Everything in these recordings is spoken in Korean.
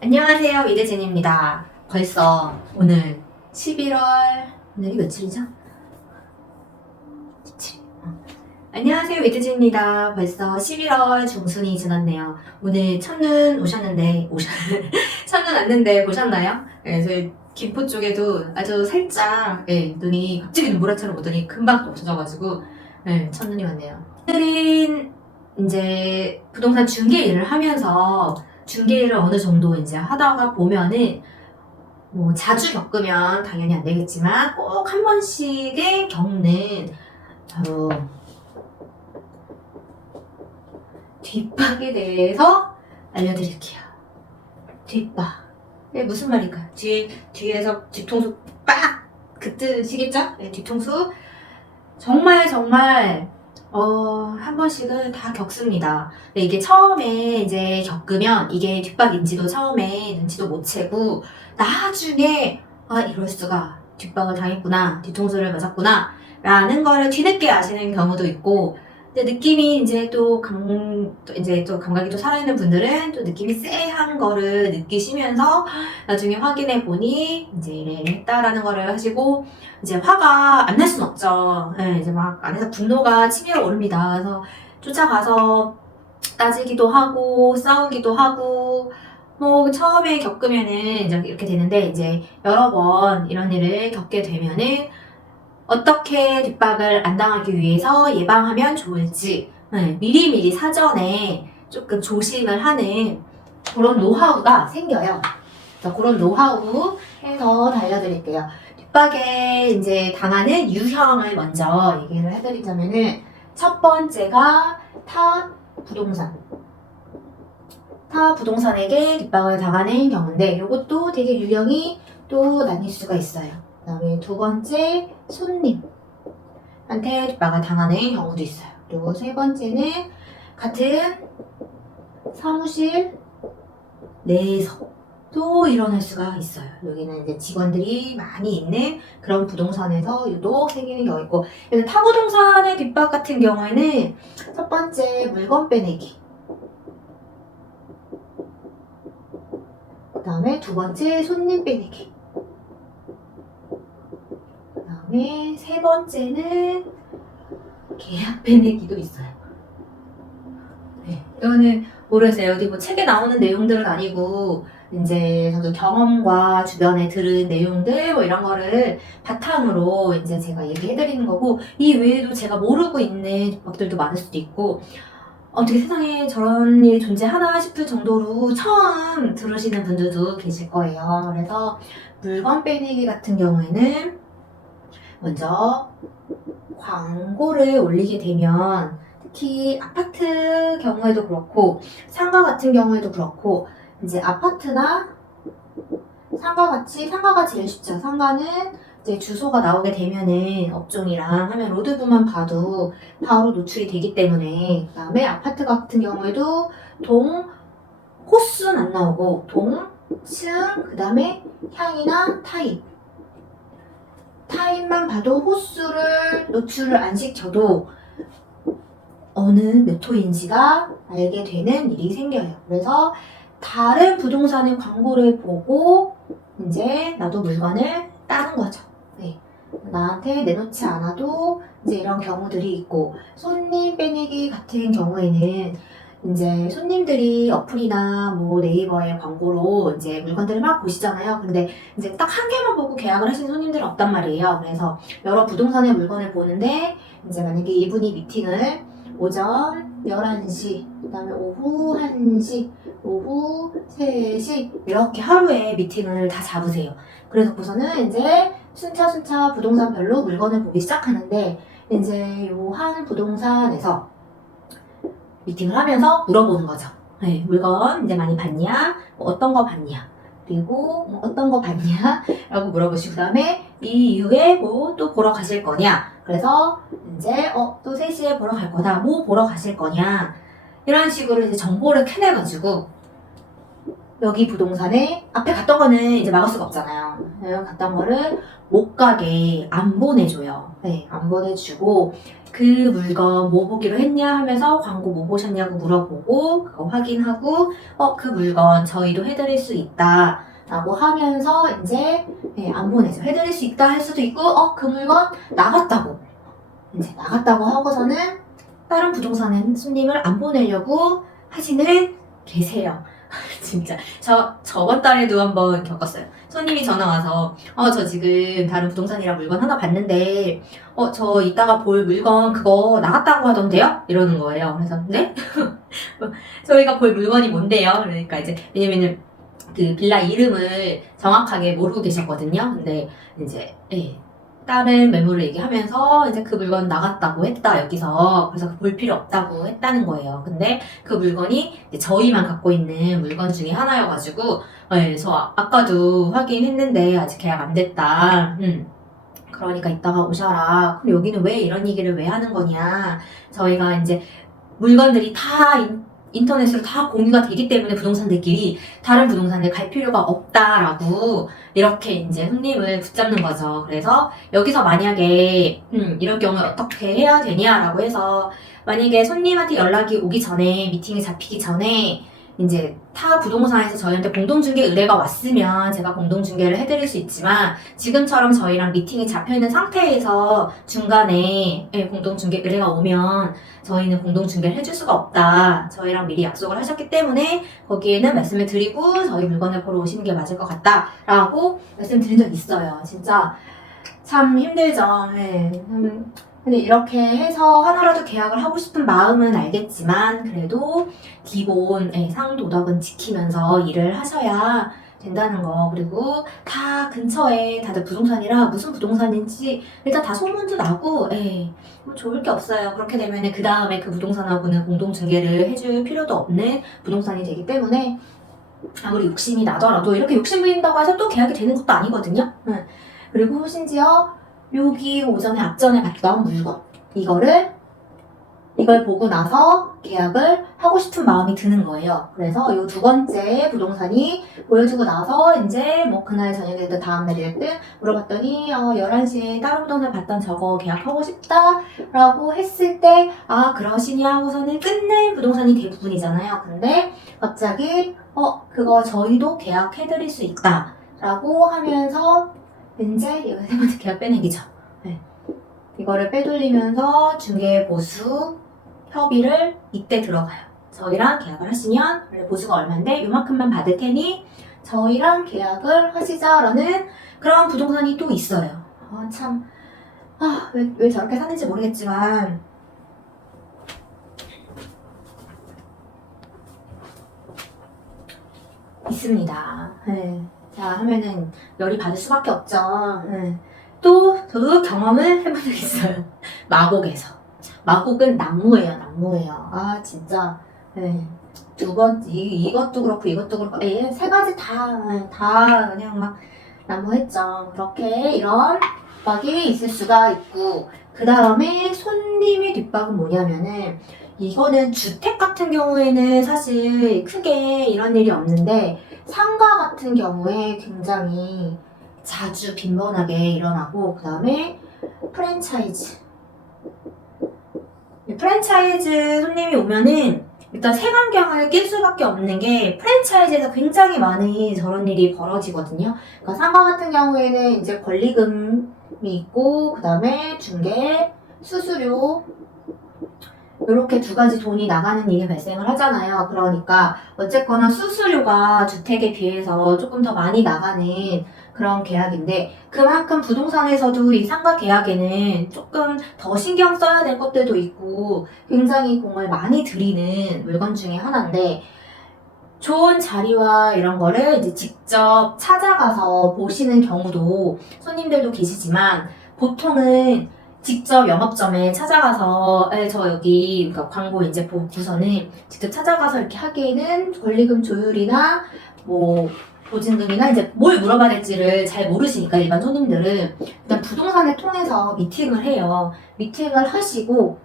안녕하세요, 위드진입니다. 벌써 오늘 11월, 오늘이 며칠이죠? 17일. 안녕하세요, 위드진입니다. 벌써 11월 중순이 지났네요. 오늘 첫눈 오셨는데, 첫눈 왔는데 보셨나요? 네, 저희 김포 쪽에도 아주 살짝, 네, 눈이 갑자기 눈보라처럼 오더니 금방 또 없어져가지고, 네, 첫눈이 왔네요. 오늘은 이제 부동산 중개 일을 하면서 중개를 어느 정도 이제 하다가 보면은 뭐 자주 겪으면 당연히 안 되겠지만 꼭 한 번씩은 겪는 바로 뒷박에 대해서 알려드릴게요. 뒷박. 이게 무슨 말일까요? 뒤에서 뒤통수 빡! 그 뜻이겠죠? 네, 뒤통수. 정말 한 번씩은 다 겪습니다. 근데 이게 처음에 이제 겪으면 이게 뒷박인지도 처음에 눈치도 못 채고 나중에 이럴 수가 뒷박을 당했구나, 뒤통수를 맞았구나 라는 거를 뒤늦게 아시는 경우도 있고, 근데 느낌이 이제 또 감각이 또 살아있는 분들은 또 느낌이 쎄한 거를 느끼시면서 나중에 확인해 보니 이제 이래 했다라는 거를 하시고, 이제 화가 안 날 순 없죠. 네, 이제 막 안에서 분노가 치밀어 오릅니다. 그래서 쫓아가서 따지기도 하고 싸우기도 하고, 뭐 처음에 겪으면은 이제 이렇게 되는데, 이제 여러 번 이런 일을 겪게 되면은 어떻게 뒷박을 안 당하기 위해서 예방하면 좋을지, 미리미리 사전에 조금 조심을 하는 그런 노하우가 생겨요. 그래서 그런 노하우 해서 알려드릴게요. 뒷박에 이제 당하는 유형을 먼저 얘기를 해드리자면은, 첫 번째가 부동산. 타 부동산에게 뒷박을 당하는 경우인데, 이것도 되게 유형이 또 나뉠 수가 있어요. 그 다음에 두 번째, 손님한테 뒷박을 당하는 경우도 있어요. 그리고 세 번째는 같은 사무실 내에서 또 일어날 수가 있어요. 여기는 이제 직원들이 많이 있는 그런 부동산에서 유독 생기는 경우 있고, 타부동산의 뒷박 같은 경우에는 첫 번째 물건 빼내기, 그 다음에 두 번째 손님 빼내기, 그 다음에 세 번째는 계약 빼내기도 있어요. 네, 이거는 모르겠어요. 어디 뭐 책에 나오는 내용들은 아니고, 이제 저도 경험과 주변에 들은 내용들 뭐 이런 거를 바탕으로 이제 제가 얘기해드리는 거고, 이 외에도 제가 모르고 있는 법들도 많을 수도 있고, 어떻게 세상에 저런 일이 존재하나 싶을 정도로 처음 들으시는 분들도 계실 거예요. 그래서 물건 빼내기 같은 경우에는 먼저 광고를 올리게 되면, 특히 아파트 경우에도 그렇고 상가 같은 경우에도 그렇고, 이제 아파트나 상가가 제일 쉽죠. 상가는 이제 주소가 나오게 되면은 업종이랑 하면 로드뷰만 봐도 바로 노출이 되기 때문에, 그 다음에 아파트 같은 경우에도 호수는 안 나오고 층, 그 다음에 향이나 타입만 봐도 호수를 노출을 안 시켜도 어느 몇 호인지가 알게 되는 일이 생겨요. 그래서 다른 부동산의 광고를 보고 이제 나도 물건을 따는 거죠. 네. 나한테 내놓지 않아도 이제 이런 경우들이 있고, 손님 빼내기 같은 경우에는 이제 손님들이 어플이나 뭐 네이버의 광고로 이제 물건들을 막 보시잖아요. 근데 이제 딱 한 개만 보고 계약을 하시는 손님들은 없단 말이에요. 그래서 여러 부동산의 물건을 보는데, 이제 만약에 이분이 미팅을 오전 11시, 그 다음에 오후 1시, 오후 3시 이렇게 하루에 미팅을 다 잡으세요. 그래서 우선은 이제 순차 부동산별로 물건을 보기 시작하는데, 이제 요 한 부동산에서 미팅을 하면서 물어보는 거죠. 네, 물건 이제 많이 봤냐? 뭐 어떤 거 봤냐? 그리고 뭐 어떤 거 봤냐? 라고 물어보시고, 그 다음에 이 이후에 뭐 또 보러 가실 거냐? 그래서 이제 또 3시에 보러 갈 거다. 뭐 보러 가실 거냐? 이런 식으로 이제 정보를 캐내가지고 여기 부동산에 앞에 갔던 거는 이제 막을 수가 없잖아요. 갔던 거를 못 가게 안 보내줘요. 네, 안 보내주고 그 물건 뭐 보기로 했냐 하면서 광고 뭐 보셨냐고 물어보고 그거 확인하고 그 물건 저희도 해드릴 수 있다 라고 하면서 이제 안 보내죠. 해드릴 수 있다 할 수도 있고 그 물건 나갔다고 이제 나갔다고 하고서는 다른 부동산에 손님을 안 보내려고 하시는 계세요. 진짜 저번 달에도 한번 겪었어요. 손님이 전화 와서 저 지금 다른 부동산이랑 물건 하나 봤는데 저 이따가 볼 물건 그거 나갔다고 하던데요? 이러는 거예요. 그래서 네? 저희가 볼 물건이 뭔데요? 그러니까 이제 왜냐면은 그 빌라 이름을 정확하게 모르고 계셨거든요. 근데 이제 다른 매물을 얘기하면서 이제 그 물건 나갔다고 했다 여기서 그래서 볼 필요 없다고 했다는 거예요. 근데 그 물건이 이제 저희만 갖고 있는 물건 중에 하나여가지고 저 아까도 확인했는데 아직 계약 안 됐다. 그러니까 이따가 오셔라. 그럼 여기는 왜 이런 얘기를 왜 하는 거냐? 저희가 이제 물건들이 다 인터넷으로 다 공유가 되기 때문에 부동산들끼리 다른 부동산에 갈 필요가 없다라고 이렇게 이제 손님을 붙잡는 거죠. 그래서 여기서 만약에 이런 경우에 어떻게 해야 되냐라고 해서 만약에 손님한테 연락이 오기 전에 미팅이 잡히기 전에 이제 타 부동산에서 저희한테 공동중개 의뢰가 왔으면 제가 공동중개를 해드릴 수 있지만 지금처럼 저희랑 미팅이 잡혀있는 상태에서 중간에 공동중개 의뢰가 오면 저희는 공동중개를 해줄 수가 없다. 저희랑 미리 약속을 하셨기 때문에 거기에는 말씀을 드리고 저희 물건을 보러 오시는 게 맞을 것 같다 라고 말씀드린 적 있어요. 진짜 참 힘들죠. 근데 이렇게 해서 하나라도 계약을 하고 싶은 마음은 알겠지만 그래도 기본 상도덕은 지키면서 일을 하셔야 된다는 거. 그리고 다 근처에 다들 부동산이라 무슨 부동산인지 일단 다 소문도 나고 뭐 좋을 게 없어요. 그렇게 되면 그 다음에 그 부동산하고는 공동중개를 해줄 필요도 없는 부동산이 되기 때문에 아무리 욕심이 나더라도 이렇게 욕심 부린다고 해서 또 계약이 되는 것도 아니거든요. 그리고 심지어 여기 오전에 앞전에 봤던 물건 이걸 보고 나서 계약을 하고 싶은 마음이 드는 거예요. 그래서 이 두 번째 부동산이 보여주고 나서 이제 뭐 그날 저녁에든 다음날이 됐든 물어봤더니 11시에 다른 부동산 봤던 저거 계약하고 싶다 라고 했을 때 그러시니 하고서는 끝낸 부동산이 대부분이잖아요. 근데 갑자기 그거 저희도 계약해드릴 수 있다 라고 하면서 이제 이거 세 번째 계약 빼내기죠. 이거를 빼돌리면서 중개보수 협의를 이때 들어가요. 저희랑 계약을 하시면 원래 보수가 얼마인데 요만큼만 받을 테니 저희랑 계약을 하시자라는 그런 부동산이 또 있어요. 왜 저렇게 사는지 모르겠지만 있습니다. 자 하면은 열이 받을 수밖에 없죠. 또 저도 경험을 해본 적 있어요. 마곡에서. 마곡은 나무예요. 진짜 두 번째 이것도 그렇고 이것도 그렇고 세 가지 다 그냥 막 나무했죠. 그렇게 이런 뒷박이 있을 수가 있고 그 다음에 손님의 뒷박은 뭐냐면은 이거는 주택 같은 경우에는 사실 크게 이런 일이 없는데 상가 같은 경우에 굉장히 자주 빈번하게 일어나고 그 다음에 프랜차이즈 손님이 오면은 일단 색안경을 낄 수밖에 없는 게 프랜차이즈에서 굉장히 많이 저런 일이 벌어지거든요. 그러니까 상가 같은 경우에는 이제 권리금이 있고 그 다음에 중개, 수수료 이렇게 두 가지 돈이 나가는 일이 발생을 하잖아요. 그러니까 어쨌거나 수수료가 주택에 비해서 조금 더 많이 나가는 그런 계약인데 그만큼 부동산에서도 이 상가 계약에는 조금 더 신경 써야 될 것들도 있고 굉장히 공을 많이 들이는 물건 중에 하나인데 좋은 자리와 이런 거를 이제 직접 찾아가서 보시는 경우도 손님들도 계시지만 보통은 직접 영업점에 찾아가서 저 여기 그러니까 광고 이제 보고서는 직접 찾아가서 이렇게 하기에는 권리금 조율이나 뭐 보증금이나 이제 뭘 물어봐야 될지를 잘 모르시니까 일반 손님들은 일단 부동산을 통해서 미팅을 해요. 미팅을 하시고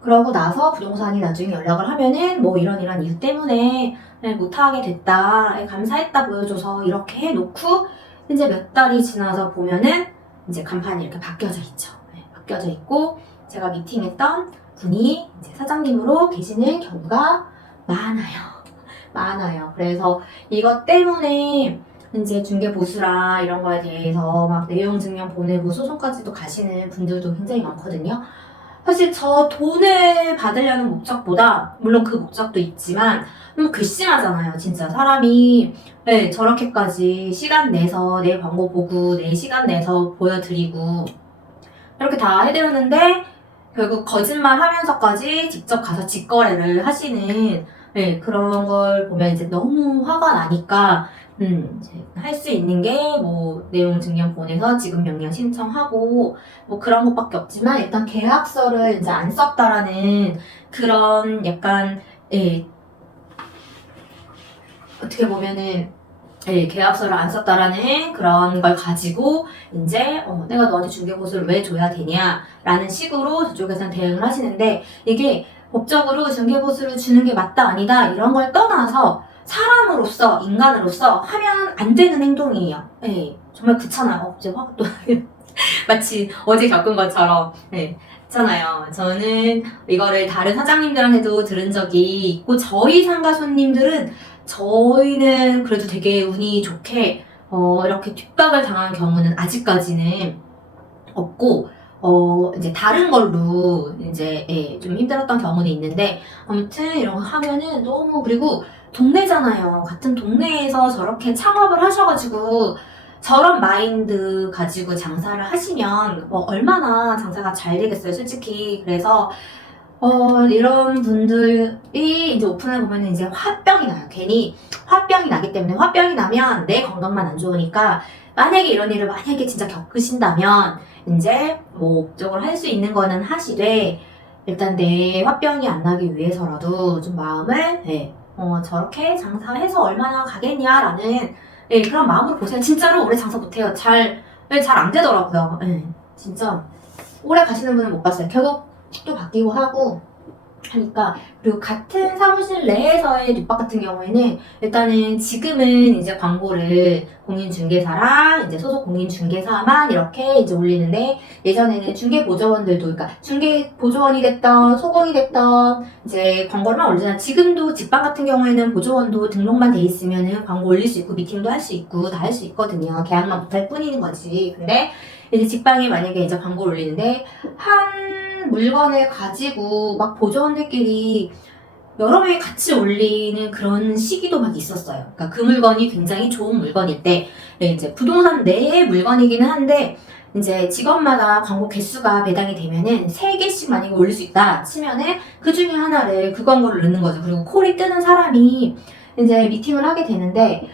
그러고 나서 부동산이 나중에 연락을 하면은 뭐 이런 이유 때문에 못하게 됐다, 감사했다 보여줘서 이렇게 해놓고 이제 몇 달이 지나서 보면은 이제 간판이 이렇게 바뀌어져 있죠. 바뀌어져 있고 제가 미팅했던 분이 이제 사장님으로 계시는 경우가 많아요. 그래서 이것 때문에 이제 중개보수라 이런 거에 대해서 막 내용 증명 보내고 소송까지도 가시는 분들도 굉장히 많거든요. 사실 저 돈을 받으려는 목적보다, 물론 그 목적도 있지만 너무 괘씸하잖아요. 진짜 사람이 저렇게까지 시간 내서 내 광고 보고 내 시간 내서 보여드리고 이렇게 다 해드렸는데 결국 거짓말 하면서까지 직접 가서 직거래를 하시는 그런 걸 보면 이제 너무 화가 나니까 할 수 있는 게 뭐 내용 증명 보내서 지급 명령 신청하고 뭐 그런 것밖에 없지만 일단 계약서를 이제 안 썼다라는 그런 약간 어떻게 보면은 계약서를 안 썼다라는 그런 걸 가지고 이제 내가 너한테 중개보수를 왜 줘야 되냐라는 식으로 저쪽에서는 대응을 하시는데 이게 법적으로 중개보수를 주는 게 맞다 아니다 이런 걸 떠나서 사람으로서 인간으로서 하면 안 되는 행동이에요. 정말 그렇잖아요. 어제 화가 또 마치 어제 겪은 것처럼 있잖아요. 저는 이거를 다른 사장님들한테도 들은 적이 있고 저희 상가 손님들은 저희는 그래도 되게 운이 좋게 이렇게 뒷박을 당한 경우는 아직까지는 없고 이제 다른 걸로 이제 좀 힘들었던 경우는 있는데 아무튼 이런 거 하면은 너무 그리고 동네잖아요. 같은 동네에서 저렇게 창업을 하셔가지고 저런 마인드 가지고 장사를 하시면 뭐 얼마나 장사가 잘 되겠어요, 솔직히. 그래서 이런 분들이 이제 오픈을 보면 이제 화병이 나요. 괜히 화병이 나기 때문에 화병이 나면 내 건강만 안 좋으니까 만약에 이런 일을 만약에 진짜 겪으신다면 이제 뭐 목적으로 할 수 있는 거는 하시되 일단 내 화병이 안 나기 위해서라도 좀 마음을 저렇게 장사해서 얼마나 가겠냐라는 그런 마음으로 보세요. 진짜로 오래 장사 못해요. 잘 안 되더라고요. 진짜 오래 가시는 분은 못 봤어요. 결국 또 바뀌고 하고 하니까. 그리고 같은 사무실 내에서의 뒷박 같은 경우에는 일단은 지금은 이제 광고를 공인중개사랑 이제 소속 공인중개사만 이렇게 이제 올리는데 예전에는 중개보조원들도 그러니까 중개보조원이 됐던 소공이 됐던 이제 광고를만 올리잖아요. 지금도 직방 같은 경우에는 보조원도 등록만 돼 있으면은 광고 올릴 수 있고 미팅도 할 수 있고 다 할 수 있거든요. 계약만 못할 뿐인 거지. 근데 이제 직방에 만약에 이제 광고를 올리는데 한 물건을 가지고 막 보조원들끼리 여러 명이 같이 올리는 그런 시기도 막 있었어요. 그러니까 그 물건이 굉장히 좋은 물건일 때, 이제 부동산 내의 물건이기는 한데, 이제 직원마다 광고 개수가 배당이 되면은 3개씩 만약에 올릴 수 있다 치면은 그 중에 하나를 그 광고를 넣는 거죠. 그리고 콜이 뜨는 사람이 이제 미팅을 하게 되는데,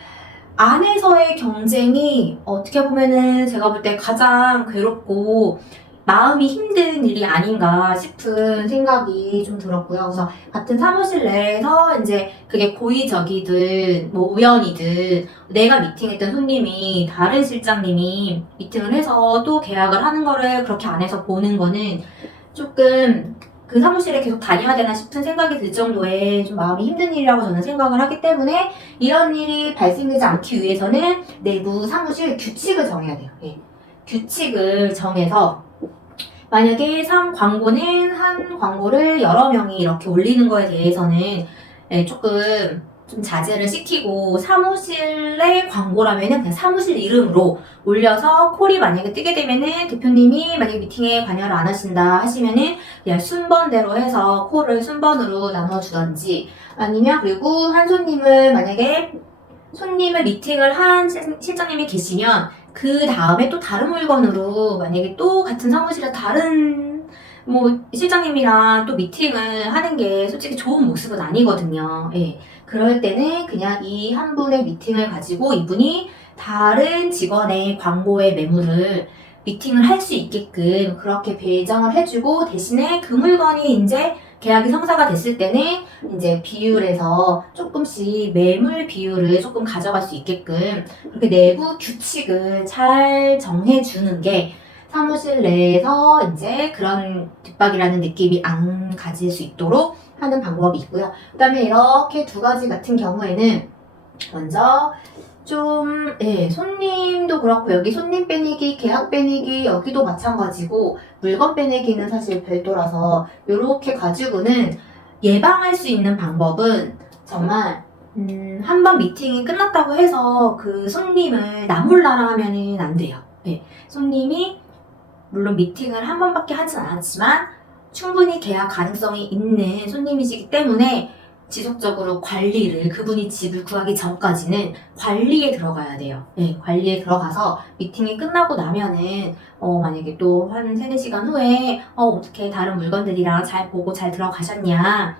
안에서의 경쟁이 어떻게 보면은 제가 볼 때 가장 괴롭고 마음이 힘든 일이 아닌가 싶은 생각이 좀 들었고요. 그래서 같은 사무실 내에서 이제 그게 고의적이든 뭐 우연이든 내가 미팅했던 손님이 다른 실장님이 미팅을 해서 또 계약을 하는 거를 그렇게 안에서 보는 거는 조금 그 사무실에 계속 다녀야 되나 싶은 생각이 들 정도의 좀 마음이 힘든 일이라고 저는 생각을 하기 때문에 이런 일이 발생되지 않기 위해서는 내부 사무실 규칙을 정해야 돼요. 규칙을 정해서 만약에 광고는 한 광고를 여러 명이 이렇게 올리는 거에 대해서는 조금 좀 자제를 시키고 사무실의 광고라면은 그냥 사무실 이름으로 올려서 콜이 만약에 뜨게 되면은 대표님이 만약에 미팅에 관여를 안 하신다 하시면은 그냥 순번대로 해서 콜을 순번으로 나눠주던지 아니면 그리고 한 손님을 만약에 손님을 미팅을 한 실장님이 계시면 그 다음에 또 다른 물건으로 만약에 또 같은 사무실에 다른 뭐 실장님이랑 또 미팅을 하는 게 솔직히 좋은 모습은 아니거든요. 그럴 때는 그냥 이 한 분의 미팅을 가지고 이분이 다른 직원의 광고의 매물을 미팅을 할 수 있게끔 그렇게 배정을 해주고 대신에 그 물건이 이제 계약이 성사가 됐을 때는 이제 비율에서 조금씩 매물 비율을 조금 가져갈 수 있게끔 그렇게 내부 규칙을 잘 정해주는 게 사무실 내에서 이제 그런 뒷박이라는 느낌이 안 가질 수 있도록 하는 방법이 있고요. 그 다음에 이렇게 두 가지 같은 경우에는 먼저 좀, 손님도 그렇고, 여기 손님 빼내기, 계약 빼내기, 여기도 마찬가지고, 물건 빼내기는 사실 별도라서, 요렇게 가지고는 예방할 수 있는 방법은 정말, 한 번 미팅이 끝났다고 해서 그 손님을 나몰라라 하면은 안 돼요. 손님이, 물론 미팅을 한 번밖에 하진 않았지만, 충분히 계약 가능성이 있는 손님이시기 때문에, 지속적으로 관리를 그분이 집을 구하기 전까지는 관리에 들어가야 돼요. 관리에 들어가서 미팅이 끝나고 나면은 만약에 또 한 3-4시간 후에 어떻게 다른 물건들이랑 잘 보고 잘 들어가셨냐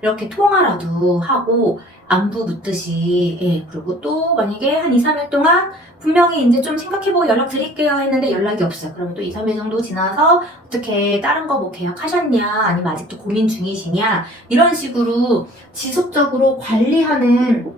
이렇게 통화라도 하고 안부 묻듯이 그리고 또 만약에 한 2-3일 동안 분명히 이제 좀 생각해보고 연락 드릴게요 했는데 연락이 없어요. 그러면 또 2-3일 정도 지나서 어떻게 다른 거 뭐 계약하셨냐 아니면 아직도 고민 중이시냐 이런 식으로 지속적으로 관리하는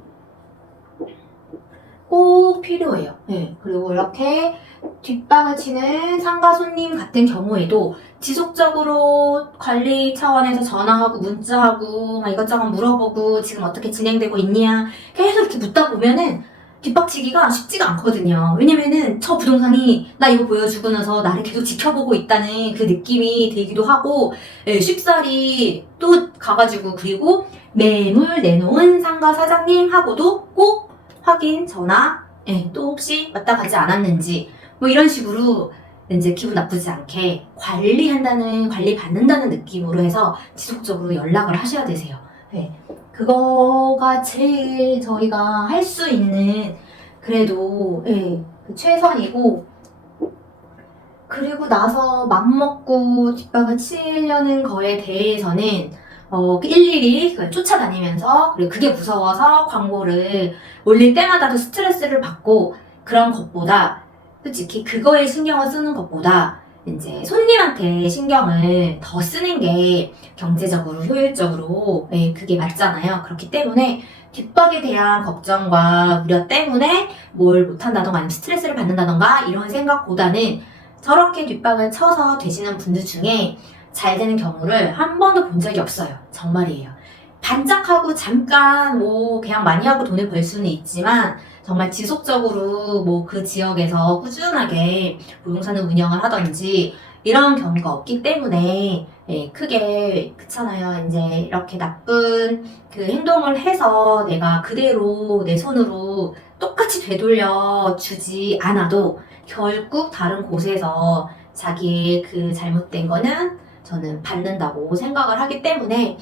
꼭 필요해요. 그리고 이렇게 뒷방을 치는 상가 손님 같은 경우에도 지속적으로 관리 차원에서 전화하고 문자하고 막 이것저것 물어보고 지금 어떻게 진행되고 있냐 계속 이렇게 묻다 보면은 뒷박치기가 쉽지가 않거든요. 왜냐면은 저 부동산이 나 이거 보여주고 나서 나를 계속 지켜보고 있다는 그 느낌이 들기도 하고 쉽사리 또 가가지고 그리고 매물 내놓은 상가 사장님하고도 꼭 확인 전화 또 혹시 왔다 가지 않았는지 뭐 이런 식으로 이제 기분 나쁘지 않게 관리 받는다는 느낌으로 해서 지속적으로 연락을 하셔야 되세요. 그거가 제일 저희가 할 수 있는 그래도 최선이고 그리고 나서 맘먹고 뒷박을 치려는 거에 대해서는 일일이 그걸 쫓아다니면서 그리고 그게 무서워서 광고를 올릴 때마다도 스트레스를 받고 그런 것보다 솔직히 그거에 신경을 쓰는 것보다 이제 손님한테 신경을 더 쓰는 게 경제적으로 효율적으로 그게 맞잖아요. 그렇기 때문에 뒷박에 대한 걱정과 우려 때문에 뭘 못한다던가 아니면 스트레스를 받는다던가 이런 생각보다는 저렇게 뒷박을 쳐서 되시는 분들 중에 잘 되는 경우를 한 번도 본 적이 없어요. 정말이에요. 반짝하고 잠깐 뭐 그냥 많이 하고 돈을 벌 수는 있지만 정말 지속적으로 뭐 그 지역에서 꾸준하게 부동산을 운영을 하던지 이런 경우가 없기 때문에 크게 그렇잖아요. 이제 이렇게 나쁜 그 행동을 해서 내가 그대로 내 손으로 똑같이 되돌려 주지 않아도 결국 다른 곳에서 자기의 그 잘못된 거는 저는 받는다고 생각을 하기 때문에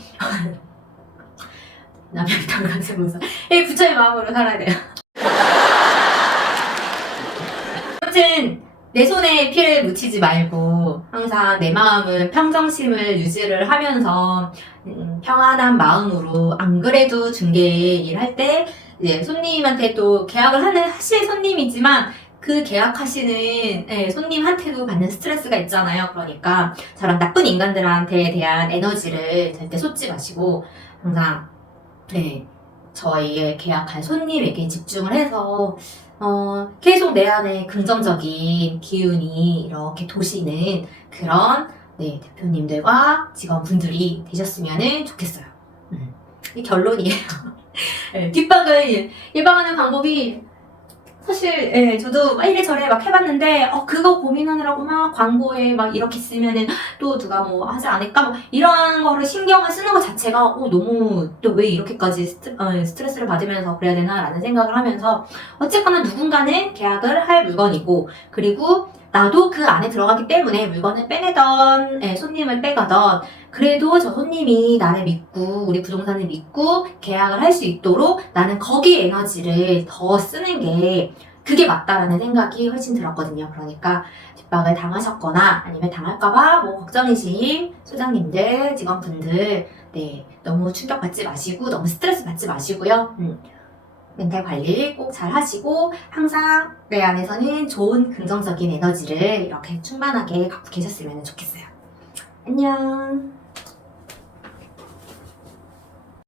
남편이 당황하면서 부처의 마음으로 살아야 돼요. 아무튼 내 손에 피를 묻히지 말고 항상 내 마음은 평정심을 유지를 하면서 평안한 마음으로 안 그래도 중개 일할 때 이제 손님한테 또 계약을 하실 손님이지만 그 계약하시는 손님한테도 받는 스트레스가 있잖아요. 그러니까 저런 나쁜 인간들한테 대한 에너지를 절대 쏟지 마시고 항상 저희의 계약할 손님에게 집중을 해서 계속 내 안에 긍정적인 기운이 이렇게 도시는 그런 대표님들과 직원분들이 되셨으면 좋겠어요. 이 결론이에요. 뒷박을 예방하는 방법이 사실 저도 이래저래 막 해봤는데 그거 고민하느라고 막 광고에 막 이렇게 쓰면은 또 누가 뭐 하지 않을까 뭐 이런 거를 신경을 쓰는 것 자체가 너무 또 왜 이렇게까지 스트레스를 받으면서 그래야 되나 라는 생각을 하면서 어쨌거나 누군가는 계약을 할 물건이고 그리고 나도 그 안에 들어가기 때문에 물건을 빼내던 손님을 빼가던 그래도 저 손님이 나를 믿고 우리 부동산을 믿고 계약을 할 수 있도록 나는 거기 에너지를 더 쓰는 게 그게 맞다라는 생각이 훨씬 들었거든요. 그러니까 뒷박을 당하셨거나 아니면 당할까봐 뭐 걱정이신 소장님들, 직원분들 너무 충격받지 마시고 너무 스트레스 받지 마시고요. 멘탈 관리 꼭 잘 하시고 항상 내 안에서는 좋은 긍정적인 에너지를 이렇게 충만하게 갖고 계셨으면 좋겠어요. 안녕.